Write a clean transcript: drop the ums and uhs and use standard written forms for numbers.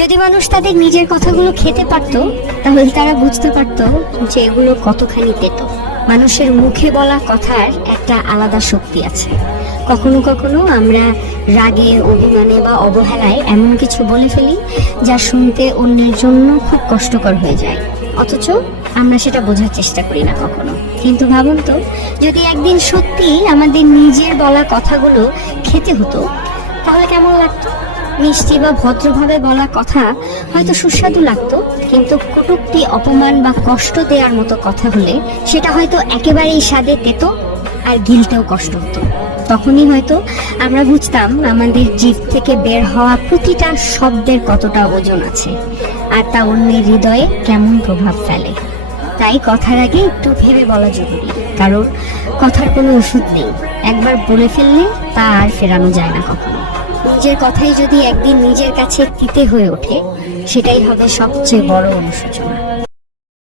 যদি মানুষ তাদের নিজের কথাগুলো খেতে পারতো, তাহলে তারা বুঝতে পারতো যে এগুলো কতখানি তেতো। মানুষের মুখে বলা কথার একটা আলাদা শক্তি আছে। কখনো কখনো আমরা রাগে, অভিমানে বা অবহেলায় এমন কিছু বলে ফেলি যা শুনতে অন্যের জন্য খুব কষ্টকর হয়ে যায়, অথচ আমরা সেটা বোঝার চেষ্টা করি না কখনো। কিন্তু ভাবুন তো, যদি একদিন সত্যি আমাদের নিজের বলা কথাগুলো খেতে হতো, তাহলে কেমন লাগতো? মিষ্টি বা ভদ্রভাবে বলা কথা হয়তো সুস্বাদু লাগতো, কিন্তু কটূক্তি, অপমান বা কষ্ট দেওয়ার মতো কথা হলে সেটা হয়তো একেবারেই স্বাদে তেতো আর গিলতেও কষ্ট হতো। তখনই হয়তো আমরা বুঝতাম আমাদের জিভ থেকে বের হওয়া প্রতিটা শব্দের কতটা ওজন আছে, আর তা অন্যের হৃদয়ে কেমন প্রভাব ফেলে। তাই কথার আগে একটু ভেবে বলা জরুরি, কারণ কথার কোনো ওষুধ নেই। একবার বলে ফেললে তা আর ফেরানো যায় না কখনো। নিজের কথাই যদি একদিন নিজের কাছে তিতে হয়ে ওঠে, সেটাই হবে সবচেয়ে বড় অনুশোচনা।